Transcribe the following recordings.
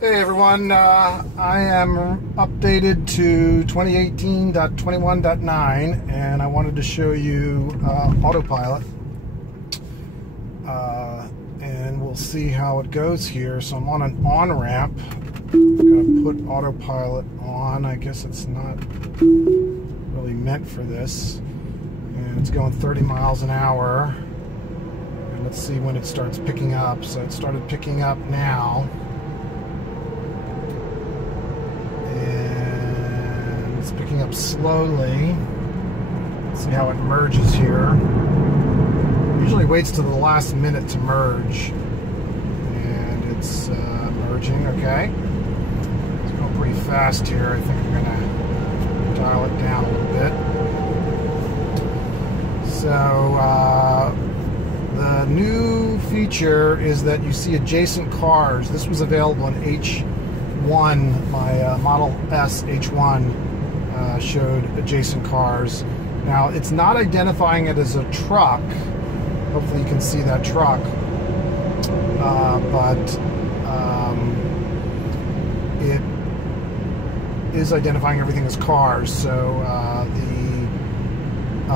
Hey everyone, I am updated to 2018.21.9 and I wanted to show you autopilot and we'll see how it goes here. So I'm on an on-ramp. I'm going to put autopilot on. I guess it's not really meant for this. And it's going 30 miles an hour. And let's see when it starts picking up. So it started picking up now. It's picking up slowly. Let's see how it merges here. Usually waits to the last minute to merge. And it's merging, okay. It's going pretty fast here. I think I'm going to dial it down a little bit. So, the new feature is that you see adjacent cars. This was available in H1, my Model S H1. Showed adjacent cars. Now it's not identifying it as a truck. Hopefully you can see that truck, but it is identifying everything as cars. So the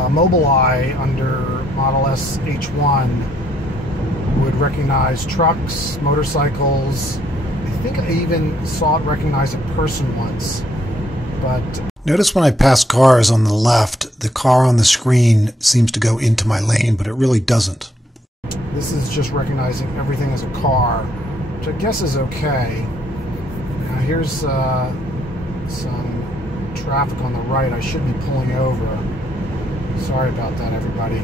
Mobileye under Model S H1 would recognize trucks, motorcycles. I think I even saw it recognize a person once, but notice when I pass cars on the left, the car on the screen seems to go into my lane, but it really doesn't. This is just recognizing everything as a car, which I guess is okay. Now here's some traffic on the right. I should be pulling over. Sorry about that, everybody.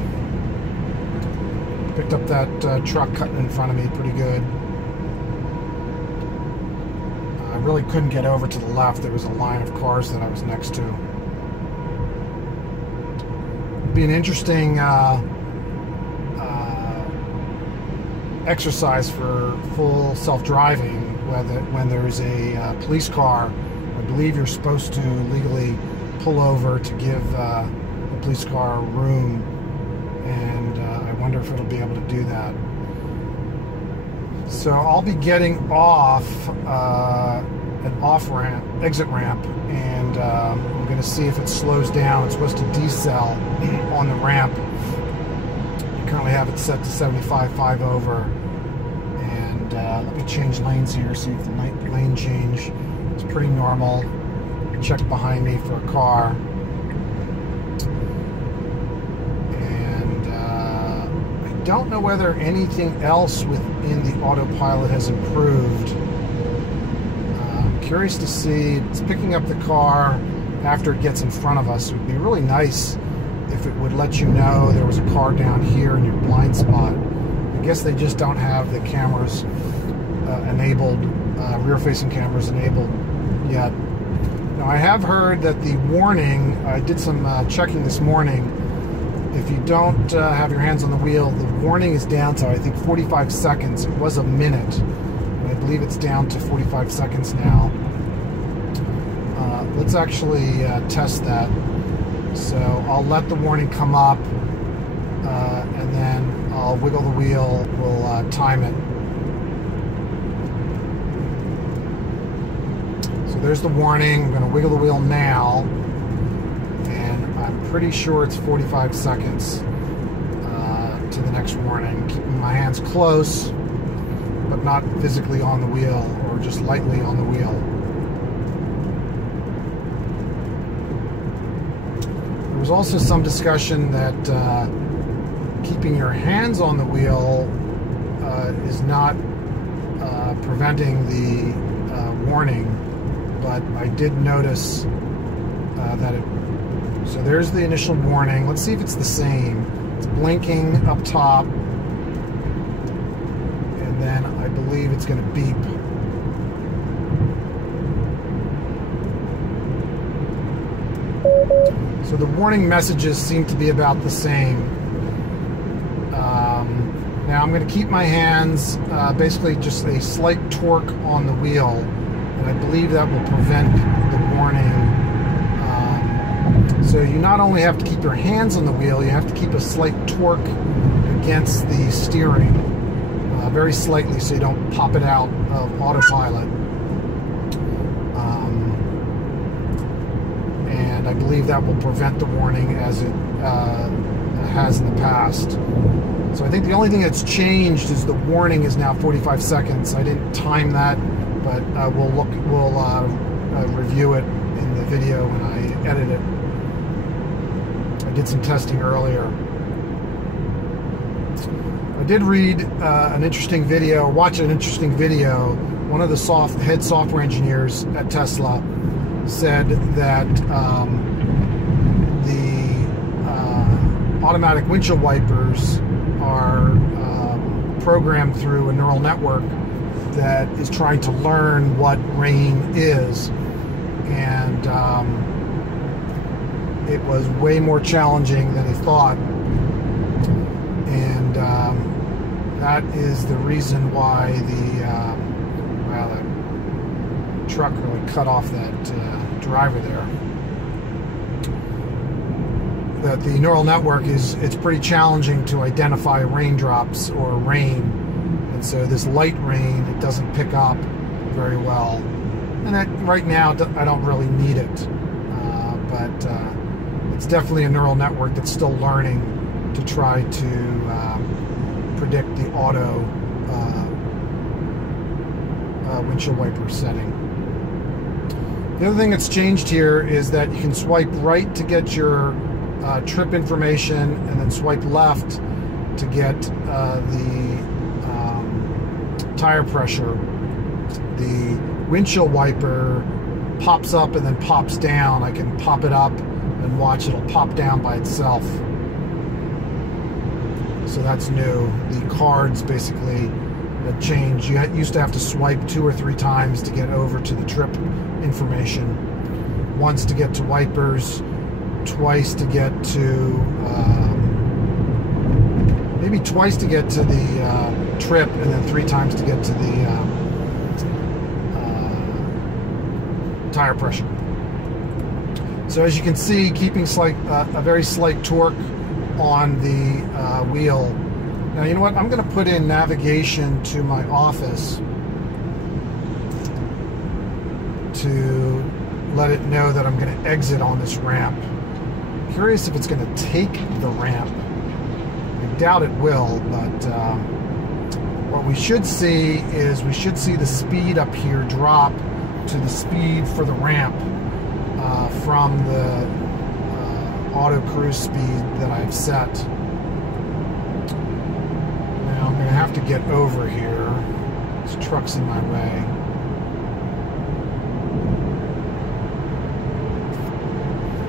Picked up that truck cutting in front of me pretty good. I really couldn't get over to the left. There was a line of cars that I was next to. It'd be an interesting exercise for full self-driving when there's a police car. I believe you're supposed to legally pull over to give the police car room, and I wonder if it'll be able to do that. So I'll be getting off an off-ramp, exit ramp, and I'm going to see if it slows down. It's supposed to decel on the ramp. I currently have it set to 75.5 over. And let me change lanes here, see if the lane change is pretty normal. Check behind me for a car. I don't know whether anything else within the autopilot has improved. I'm curious to see. It's picking up the car after it gets in front of us. It would be really nice if it would let you know there was a car down here in your blind spot. I guess they just don't have the cameras enabled, rear-facing cameras enabled yet. Now I have heard that the warning, I did some checking this morning. If you don't have your hands on the wheel, the warning is down to, I think, 45 seconds. It was a minute, and I believe it's down to 45 seconds now. Let's actually test that. So I'll let the warning come up, and then I'll wiggle the wheel. We'll time it. So there's the warning. I'm going to wiggle the wheel now. I'm pretty sure it's 45 seconds to the next warning. Keeping my hands close, but not physically on the wheel, or just lightly on the wheel. There was also some discussion that keeping your hands on the wheel is not preventing the warning, but I did notice that it. So there's the initial warning. Let's see if it's the same. It's blinking up top, and then I believe it's going to beep. So the warning messages seem to be about the same. Now I'm going to keep my hands, basically just a slight torque on the wheel, and I believe that will prevent the warning. So you not only have to keep your hands on the wheel, you have to keep a slight torque against the steering. very slightly so you don't pop it out of autopilot. And I believe that will prevent the warning as it has in the past. So I think the only thing that's changed is the warning is now 45 seconds. I didn't time that, but we'll review it in the video when I edit it. I did some testing earlier. I did read an interesting video, watch an interesting video. One of the head software engineers at Tesla said that the automatic windshield wipers are programmed through a neural network that is trying to learn what rain is, and it was way more challenging than he thought, and that is the reason why the truck really cut off that driver there. That the neural network it's pretty challenging to identify raindrops or rain, and so this light rain it doesn't pick up very well, and that right now I don't really need it, but it's definitely a neural network that's still learning to try to predict the auto windshield wiper setting. The other thing that's changed here is that you can swipe right to get your trip information, and then swipe left to get the tire pressure. The windshield wiper pops up and then pops down. I can pop it up and watch it'll pop down by itself. So that's new. The cards basically changed. You used to have to swipe 2 or 3 times to get over to the trip information. Once to get to wipers, twice to get to maybe twice to get to the trip, and then 3 times to get to the tire pressure. So as you can see, keeping a very slight torque on the wheel. Now you know what, I'm going to put in navigation to my office to let it know that I'm going to exit on this ramp. Curious if it's going to take the ramp. I doubt it will, but what we should see is the speed up here drop to the speed for the ramp from the auto cruise speed that I've set. Now I'm going to have to get over here. This truck's in my way.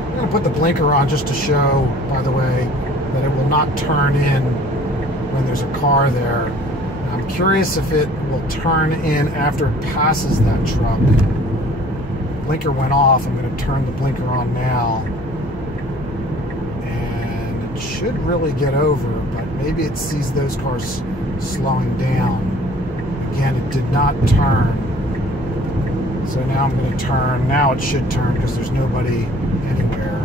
I'm going to put the blinker on just to show, by the way, that it will not turn in when there's a car there. And I'm curious if it will turn in after it passes that truck. Blinker went off. I'm going to turn the blinker on now. And it should really get over, but maybe it sees those cars slowing down. Again, it did not turn. So now I'm going to turn. Now it should turn because there's nobody anywhere.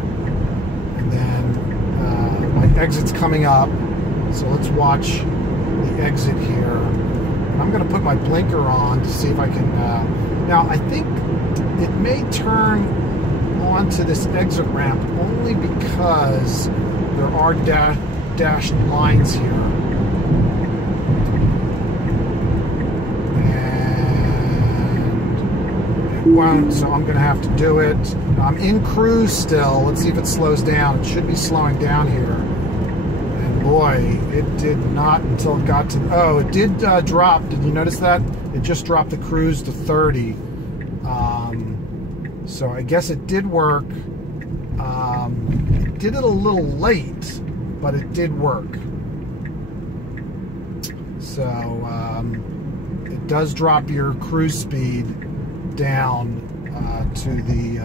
And then my exit's coming up, so let's watch the exit here. And I'm going to put my blinker on to see if I can now I think it may turn onto this exit ramp only because there are dashed lines here. So I'm going to have to do it. I'm in cruise still. Let's see if it slows down. It should be slowing down here. And boy, it did not until it got to... Oh, it did drop. Did you notice that? It just dropped the cruise to 30. So I guess it did work. It did it a little late, but it did work. So it does drop your cruise speed down to the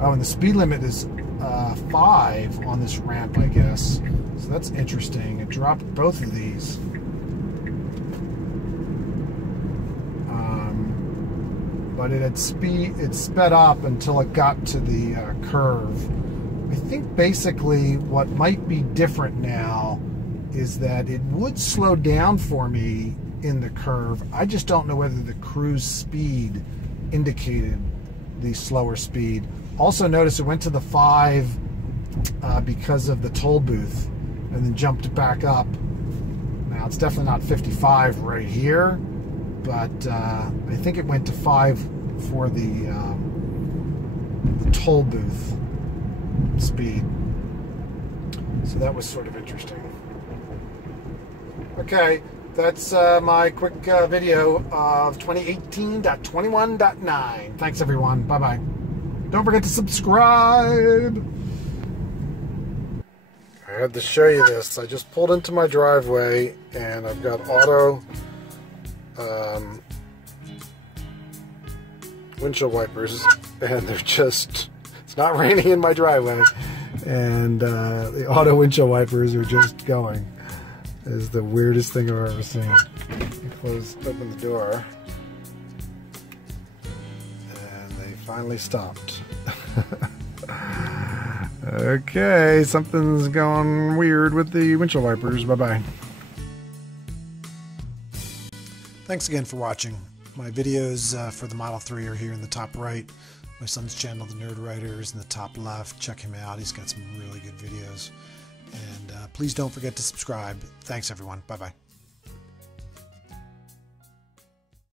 and the speed limit is 5 on this ramp, I guess. So that's interesting. It dropped both of these. But it sped up until it got to the curve. I think basically what might be different now is that it would slow down for me in the curve. I just don't know whether the cruise speed indicated the slower speed. Also notice it went to the 5 because of the toll booth and then jumped back up. Now it's definitely not 55 right here, but I think it went to 5 for the toll booth speed. So that was sort of interesting. Okay, that's my quick video of 2018.21.9. Thanks everyone. Bye-bye. Don't forget to subscribe. I had to show you this. I just pulled into my driveway and I've got auto windshield wipers, and they're just, it's not raining in my driveway, and the auto windshield wipers are just going. It is the weirdest thing I've ever seen. Open the door, and they finally stopped. Okay, something's going weird with the windshield wipers. Bye-bye. Thanks again for watching. My videos for the Model 3 are here in the top right. My son's channel, The Nerd Writer, is in the top left. Check him out. He's got some really good videos. And please don't forget to subscribe. Thanks, everyone. Bye-bye.